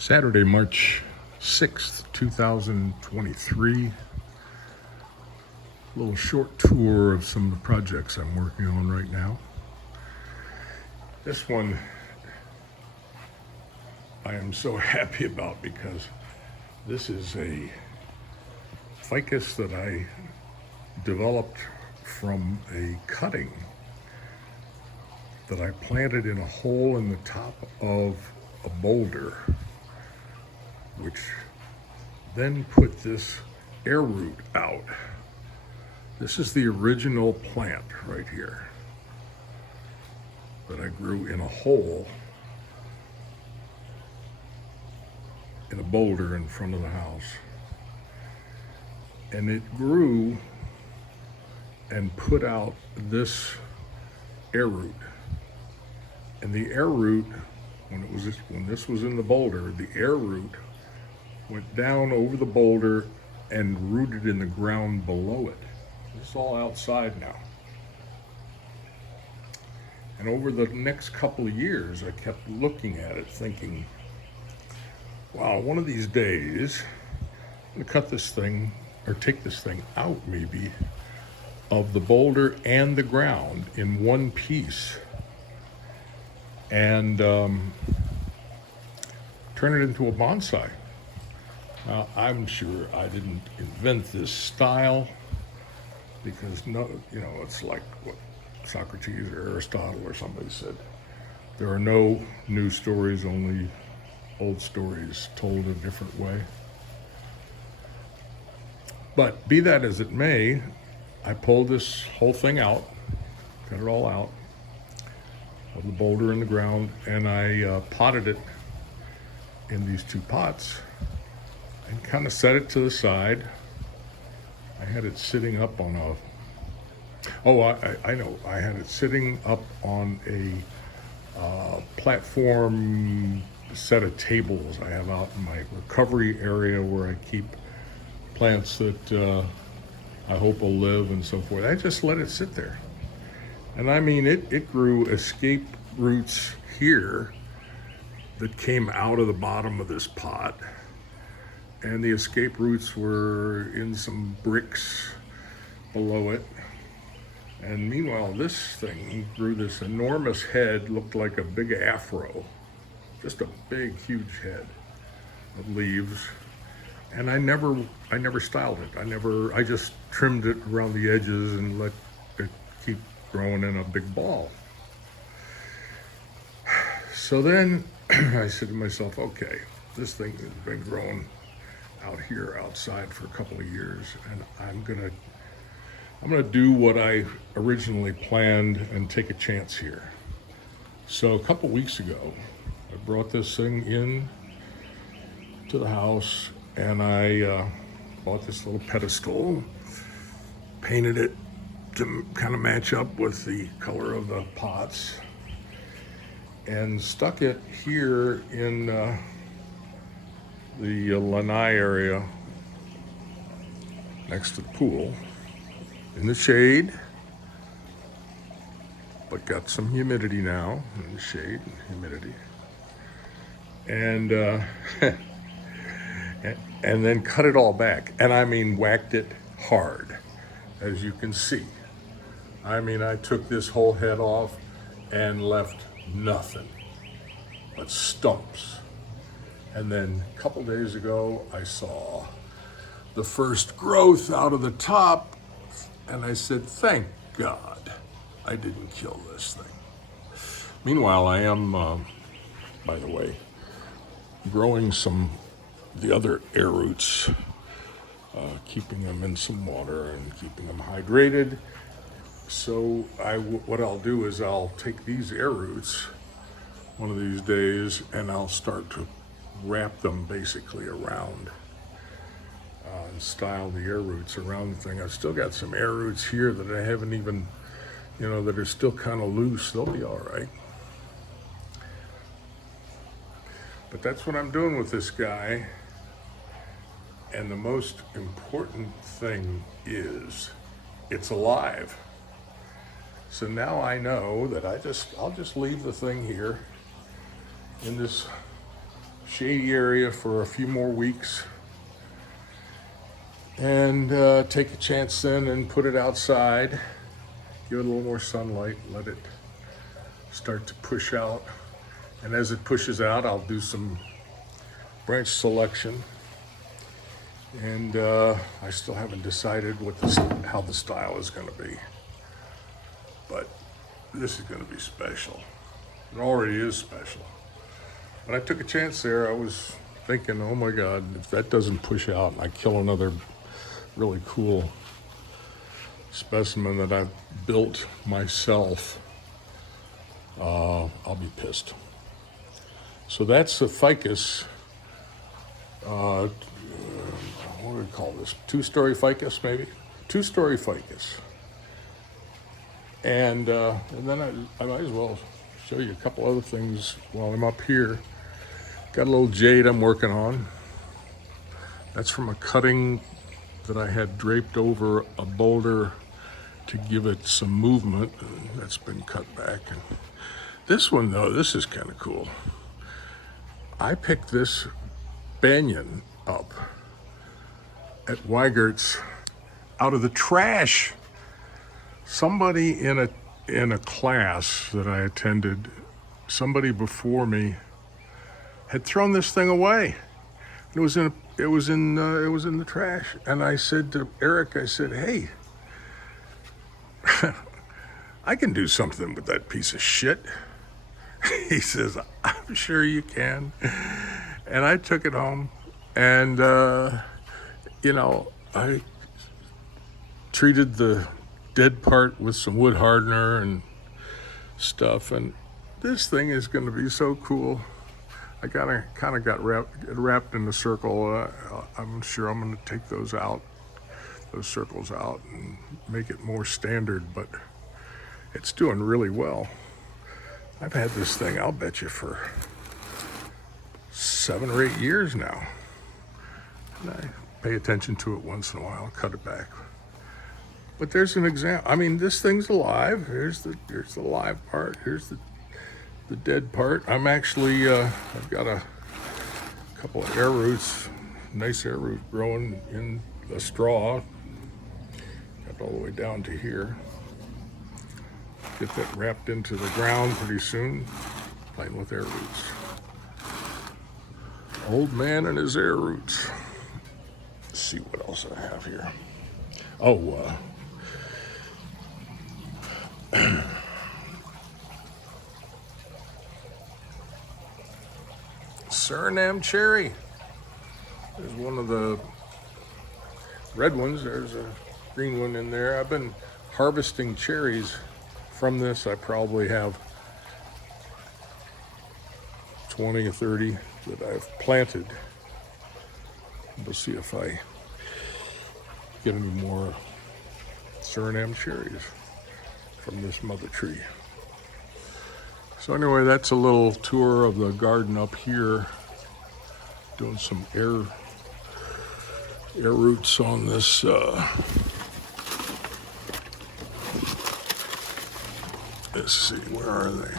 Saturday, March 6th, 2023. A little short tour of some of the projects I'm working on right now. This one I am so happy about because this is a ficus that I developed from a cutting that I planted in a hole in the top of a boulder, which then put this air root out. This is the original plant right here that I grew in a hole in a boulder in front of the house. And it grew and put out this air root. And the air root, when this was in the boulder, the air root went down over the boulder and rooted in the ground below it. It's all outside now. And over the next couple of years, I kept looking at it thinking, wow, one of these days, I'm gonna cut this thing, or take this thing out maybe, of the boulder and the ground in one piece, and turn it into a bonsai. Now, I'm sure I didn't invent this style, because it's like what Socrates or Aristotle or somebody said. There are no new stories, only old stories told a different way. But be that as it may, I pulled this whole thing out, got it all out of the boulder in the ground, and I potted it in these two pots and kind of set it to the side. I had it sitting up on I had it sitting up on a platform set of tables I have out in my recovery area where I keep plants that I hope will live and so forth. I just let it sit there. And I mean, it grew escape roots here that came out of the bottom of this pot. And the escape roots were in some bricks below it. And meanwhile, this thing grew this enormous head, looked like a big afro, just a big, huge head of leaves. And I never styled it. I just trimmed it around the edges and let it keep growing in a big ball. So then I said to myself, okay, this thing has been growing out here outside for a couple of years, and I'm gonna do what I originally planned and take a chance here. So a couple weeks ago, I brought this thing in to the house, and I bought this little pedestal, painted it to kind of match up with the color of the pots, and stuck it here in the lanai area next to the pool, in the shade, but got some humidity now in the shade and humidity. And and then cut it all back. And I mean, whacked it hard, as you can see. I mean, I took this whole head off and left nothing but stumps. And then a couple days ago, I saw the first growth out of the top, and I said, thank God I didn't kill this thing. Meanwhile, I am, by the way, growing the other air roots, keeping them in some water and keeping them hydrated. So what I'll do is I'll take these air roots one of these days, and I'll start to wrap them basically around and style the air roots around the thing. I've still got some air roots here that I haven't even, that are still kind of loose. They'll be all right. But that's what I'm doing with this guy. And the most important thing is it's alive. So now I know that I'll just leave the thing here in this shady area for a few more weeks and take a chance then and put it outside, give it a little more sunlight, let it start to push out. And as it pushes out, I'll do some branch selection. And I still haven't decided how the style is going to be. But this is going to be special. It already is special. But I took a chance there. I was thinking, oh my God, if that doesn't push out and I kill another really cool specimen that I've built myself, I'll be pissed. So that's the Ficus, what do we call this? Two-story ficus, maybe? Two-story ficus. And then I might as well show you a couple other things while I'm up here. Got a little jade I'm working on. That's from a cutting that I had draped over a boulder to give it some movement. That's been cut back. And this one, though, this is kind of cool. I picked this banyan up at Weigert's out of the trash. Somebody in a class that I attended, somebody before me had thrown this thing away. It was in the trash. And I said to Eric, I said, hey, I can do something with that piece of shit. He says, I'm sure you can. And I took it home and, I treated the dead part with some wood hardener and stuff. And this thing is going to be so cool. I kind of got wrapped in a circle. I'm sure I'm going to take those circles out and make it more standard, but it's doing really well. I've had this thing, I'll bet you, for 7 or 8 years now. And I pay attention to it once in a while, cut it back. But there's an example. I mean, this thing's alive. Here's the live part. Here's the dead part. I'm actually, I've got a couple of air roots, nice air root growing in the straw. Got all the way down to here. Get that wrapped into the ground pretty soon, playing with air roots. Old man and his air roots. Let's see what else I have here. Oh, Suriname cherry. There's one of the red ones. There's a green one in there. I've been harvesting cherries from this. I probably have 20 or 30 that I've planted. We'll see if I get any more Suriname cherries from this mother tree. So anyway, that's a little tour of the garden up here. Doing some air roots on this let's see, where are they?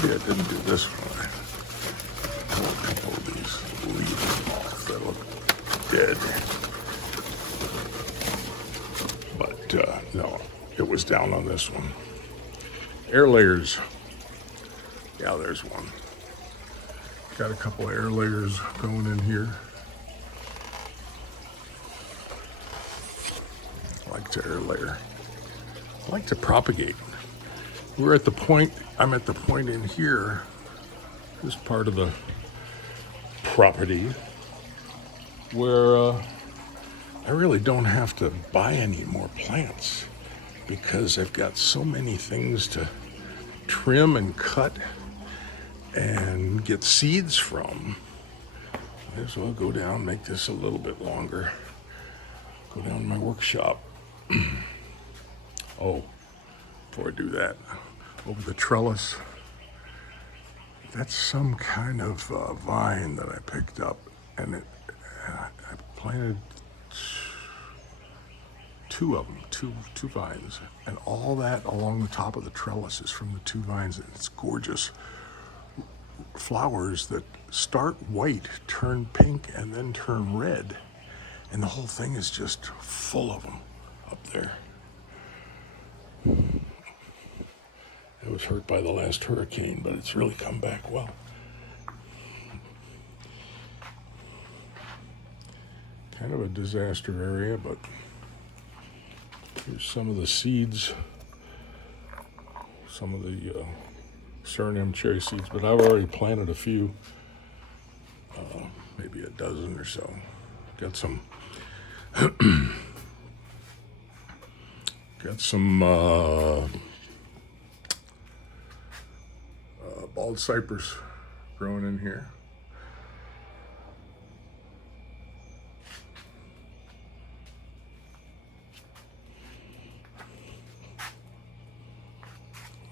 Maybe I didn't do this one. I pull a couple of these leaves off that look dead. But no, it was down on this one. Air layers. Yeah, there's one. Got a couple of air layers going in here. I like to air layer. I like to propagate. I'm at the point in here, this part of the property, where I really don't have to buy any more plants because I've got so many things to trim and cut and get seeds from. Might as well go down, make this a little bit longer. Go down to my workshop. Oh, before I do that, over the trellis, that's some kind of vine that I picked up, and I planted two of them, two vines, and all that along the top of the trellis is from the two vines, and it's gorgeous. flowers that start white, turn pink, and then turn red. And the whole thing is just full of them up there. It was hurt by the last hurricane, but it's really come back well. Kind of a disaster area, but here's some of the seeds, some of the Suriname cherry seeds, but I've already planted a few, maybe a dozen or so. Got some bald cypress growing in here.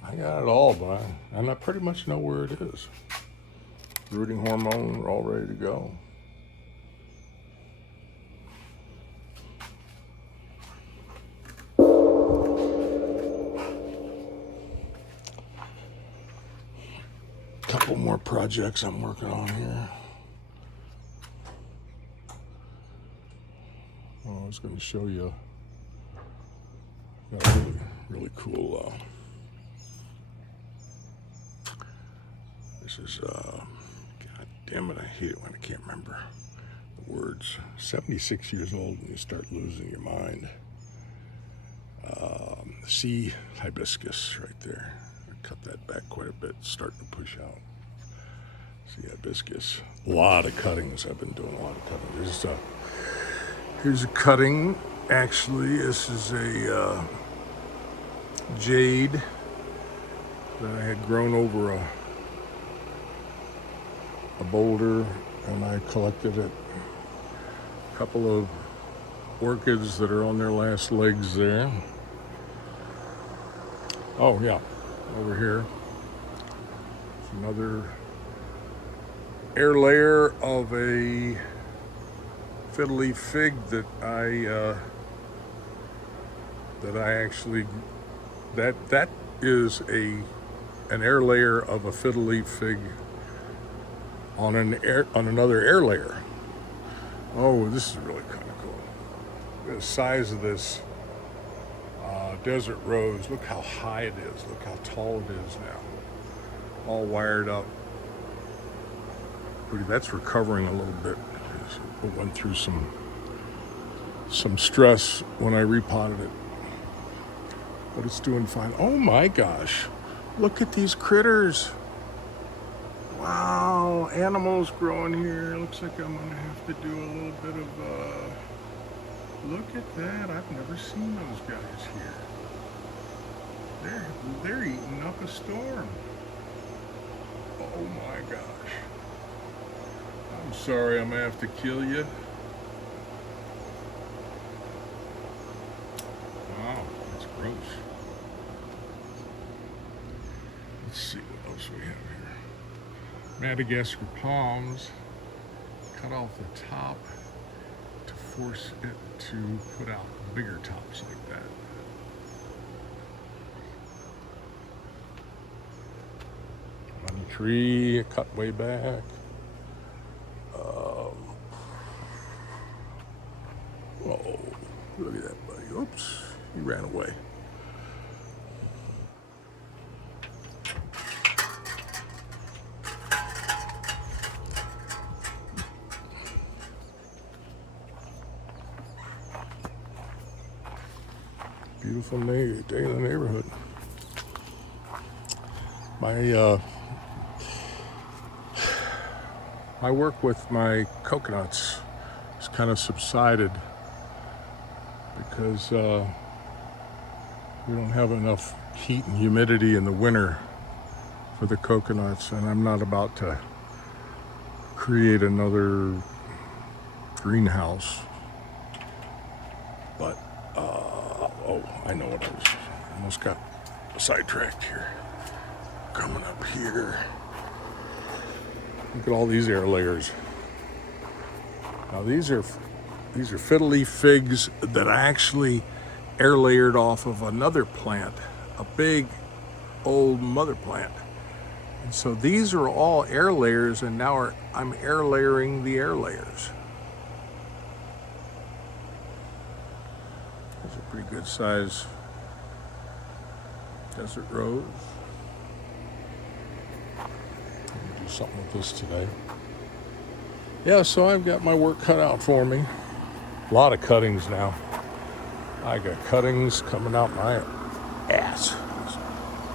I got it all, but I pretty much know where it is. Rooting hormone, we're all ready to go. Couple more projects I'm working on here. Well, I was going to show you a really cool. This is God damn it! I hate it when I can't remember the words. 76 years old and you start losing your mind. Sea hibiscus right there. Cut that back quite a bit, starting to push out. See hibiscus. A lot of cuttings. I've been doing a lot of cuttings. Here's a cutting. Actually, this is a jade that I had grown over a boulder, and I collected it. A couple of orchids that are on their last legs there. Oh yeah. Over here, another air layer of a fiddle leaf fig that that is an air layer of a fiddle leaf fig on another air layer. Oh, this is really kind of cool. The size of this desert rose. Look how high it is. Look how tall it is now. All wired up. That's recovering a little bit. It went through some stress when I repotted it. But it's doing fine. Oh my gosh. Look at these critters. Wow. Animals growing here. Looks like I'm going to have to do a little bit of... Look at that. I've never seen those guys here. They're eating up a storm. Oh my gosh. I'm sorry, I'm gonna have to kill you. Wow, that's gross. Let's see what else we have here. Madagascar palms. Cut off the top to force it to put out bigger tops like that. Lemon tree, cut way back. Oh, look at that buddy. Oops, he ran away. Beautiful day in the neighborhood. My work with my coconuts has kind of subsided because we don't have enough heat and humidity in the winter for the coconuts, and I'm not about to create another greenhouse. But I know what I was almost got sidetracked here. Coming up here. Look at all these air layers. Now these are fiddle leaf figs that I actually air layered off of another plant, a big old mother plant. And so these are all air layers, and now I'm air layering the air layers. There's a pretty good size desert rose. Do something with this today. Yeah, so I've got my work cut out for me. A lot of cuttings now. I got cuttings coming out my ass.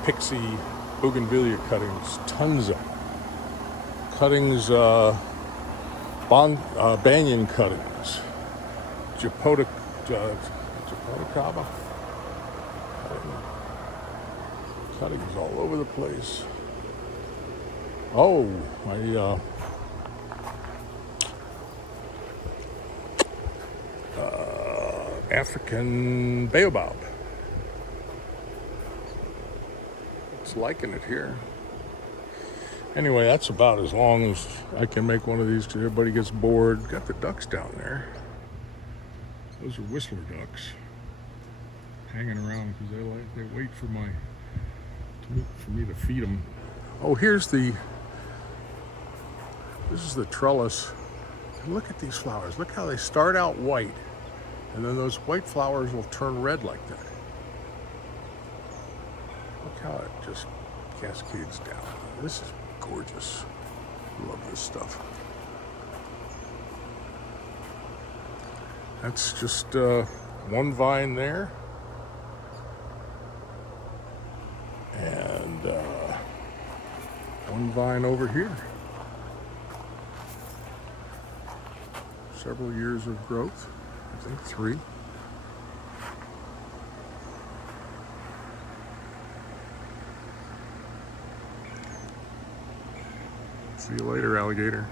Pixie bougainvillea cuttings, tons of them. Cuttings, banyan cuttings, Japodicaba. Cuttings all over the place. Oh, my African baobab. It's liking it here. Anyway, that's about as long as I can make one of these because everybody gets bored. Got the ducks down there. Those are whistler ducks hanging around because they wait for me to feed them. Oh, this is the trellis. And look at these flowers. Look how they start out white, and then those white flowers will turn red like that. Look how it just cascades down. This is gorgeous. Love this stuff. That's just one vine there. And one vine over here. Several years of growth. I think 3. See you later, alligator.